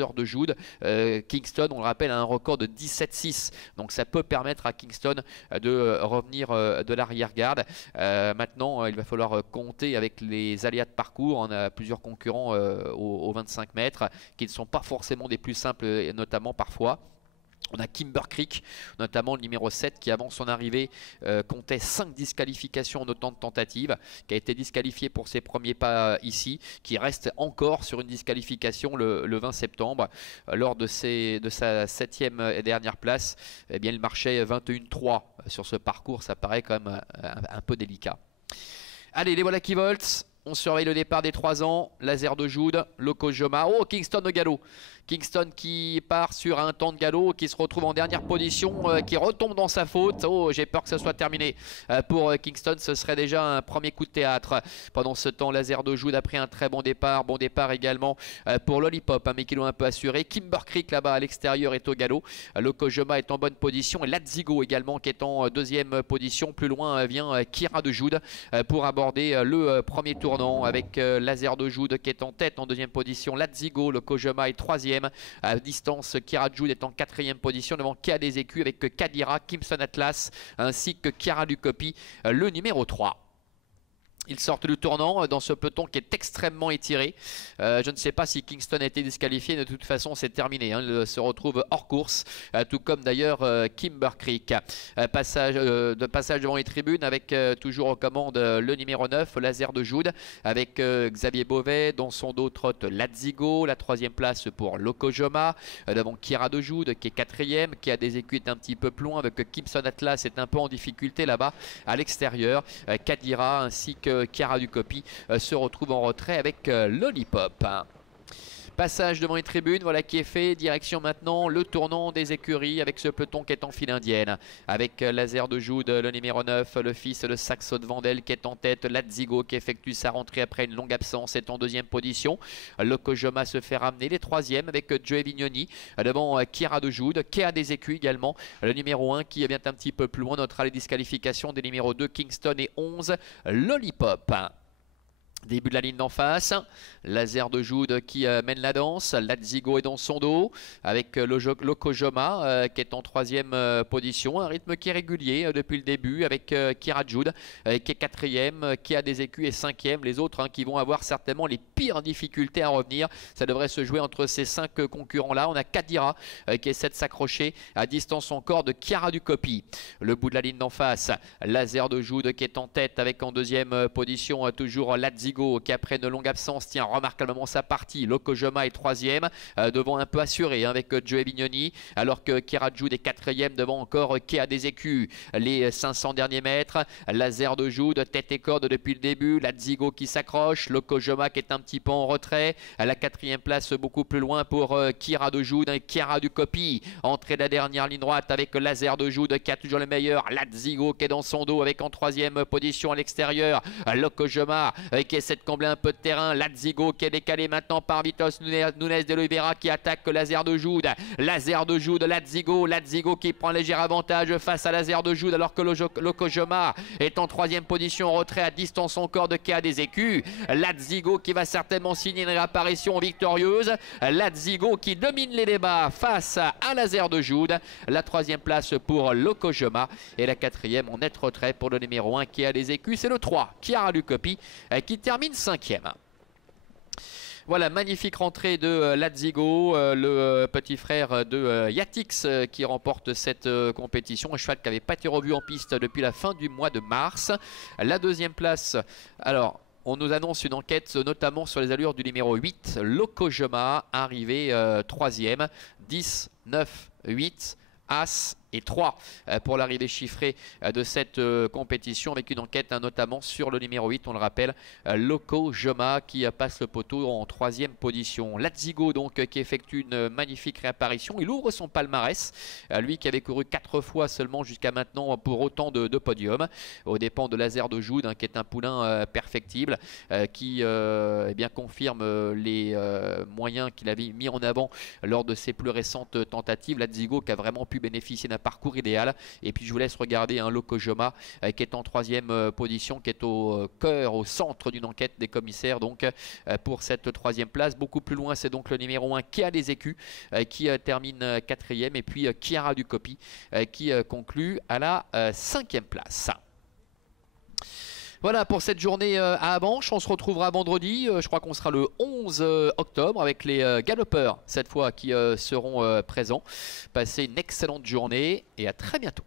heures de Jude. Kingston, on le rappelle, a un record de 17-6. Donc ça peut permettre à Kingston de revenir de l'arrière-garde. Maintenant, il va falloir compter avec les aléas de parcours. On a plusieurs concurrents aux 25 mètres qui ne sont pas forcément des plus simples, notamment parfois. On a Kimber Creek, notamment le numéro 7, qui avant son arrivée comptait 5 disqualifications en autant de tentatives, qui a été disqualifié pour ses premiers pas ici, qui reste encore sur une disqualification le 20 septembre. Lors de sa 7e et dernière place, eh bien, il marchait 21-3 sur ce parcours, ça paraît quand même un peu délicat. Allez, les voilà qui voltent. On surveille le départ des 3 ans. Laser de Jude, Lokojoma. Oh, Kingston au galop. Kingston qui part sur un temps de galop, qui se retrouve en dernière position, qui retombe dans sa faute. Oh, j'ai peur que ce soit terminé. Pour Kingston, ce serait déjà un premier coup de théâtre. Pendant ce temps, Laser de Jude a pris un très bon départ. Bon départ également pour Lollipop, mais qui l'ont un peu assuré. Kimber Creek là-bas à l'extérieur est au galop. Lokojoma est en bonne position. Et Ladzigo également qui est en deuxième position. Plus loin vient Kira de Jude pour aborder le premier tournant avec Laser de Jude qui est en tête en deuxième position. Ladzigo, Lokojoma est troisième. À distance, Kira Jude est en 4e position devant Kea des Écus avec Kadira, Kimson Atlas ainsi que Kira Ducopy, le numéro 3. Ils sortent du tournant dans ce peloton qui est extrêmement étiré. Je ne sais pas si Kingston a été disqualifié. De toute façon, c'est terminé. Il se retrouve hors course, tout comme d'ailleurs Kimber Creek. Passage devant les tribunes avec toujours aux commandes le numéro 9, Laser de Jude, avec Xavier Beauvais. Dans son dos trotte Ladzigo. La 3e place pour Lokojoma. Devant Kira de Jude qui est 4e. Qui a des écus est un petit peu plus loin avec Kimson Atlas est un peu en difficulté là-bas à l'extérieur. Kadira ainsi que Kira Ducopy se retrouve en retrait avec Lollipop. Passage devant les tribunes, voilà qui est fait. Direction maintenant le tournant des écuries avec ce peloton qui est en file indienne. Avec Laser de Jude, le numéro 9, le fils de Saxo de Vandel qui est en tête. Ladzigo qui effectue sa rentrée après une longue absence est en 2e position. Lokojoma se fait ramener les 3e avec Joe Vignoni. Devant Kira de Jude, Kea des Écus également. Le numéro 1 qui vient un petit peu plus loin. Notera les disqualifications des numéros 2, Kingston et 11, Lollipop. Début de la ligne d'en face, Laser de Jude qui mène la danse, Ladzigo est dans son dos avec Lokojoma qui est en 3e position, un rythme qui est régulier depuis le début avec Kira Jude qui est 4e, qui a des écus et 5e, les autres qui vont avoir certainement les pires difficultés à revenir. Ça devrait se jouer entre ces 5 concurrents là. On a Kadira qui essaie de s'accrocher à distance encore de Kira Ducopy. Le bout de la ligne d'en face, Laser de Jude qui est en tête avec en 2e position toujours Ladzigo qui après une longue absence tient remarquablement sa partie. Lokojoma est 3e devant un peu assuré avec Joe Vignoni, alors que Kira Jude est 4e devant encore Kea des Écus. Les 500 derniers mètres, Laser de Jude tête et corde depuis le début, Ladzigo qui s'accroche, Lokojoma qui est un petit peu en retrait, à la 4e place beaucoup plus loin pour Kira de Jude et Kira Ducopy. Entrée de la dernière ligne droite avec Laser de Jude qui a toujours le meilleur, Ladzigo qui est dans son dos avec en 3e position à l'extérieur, Lokojoma qui essaie de combler un peu de terrain. Ladzigo qui est décalé maintenant par Vitos Nunes de Oliveira qui attaque Laser de Jude. Laser de Jude, Ladzigo qui prend un léger avantage face à Laser de Jude alors que Lokojoma est en 3e position en retrait à distance encore de Kea des Écus. Ladzigo qui va certainement signer une réapparition victorieuse. Ladzigo qui domine les débats face à Laser de Jude. La 3e place pour Lokojoma et la 4e en net retrait pour le numéro 1 Kea des Écus. C'est le 3 Kira Ducopy qui termine 5e. Voilà, magnifique rentrée de Ladzigo, le petit frère de Yatix qui remporte cette compétition. Un cheval qui n'avait pas été revu en piste depuis la fin du mois de mars. La 2e place, alors on nous annonce une enquête notamment sur les allures du numéro 8, Lokojoma, arrivé 3e, 10, 9, 8, As et 3 pour l'arrivée chiffrée de cette compétition avec une enquête notamment sur le numéro 8, on le rappelle, Lokojoma qui passe le poteau en 3e position. Ladzigo donc qui effectue une magnifique réapparition, il ouvre son palmarès, lui qui avait couru 4 fois seulement jusqu'à maintenant pour autant de podiums, aux dépens de Laser de Jude qui est un poulain perfectible, qui eh bien, confirme les moyens qu'il avait mis en avant lors de ses plus récentes tentatives. Ladzigo qui a vraiment pu bénéficier d'un parcours idéal. Et puis je vous laisse regarder un Lokojoma qui est en 3e position, qui est au cœur, au centre d'une enquête des commissaires donc pour cette 3e place. Beaucoup plus loin, c'est donc le numéro 1 qui a les écus qui termine 4e, et puis Chiara Ducopi qui conclut à la 5e place. Voilà pour cette journée à Amanche. On se retrouvera vendredi. Je crois qu'on sera le 11 octobre avec les galopeurs cette fois qui seront présents. Passez une excellente journée et à très bientôt.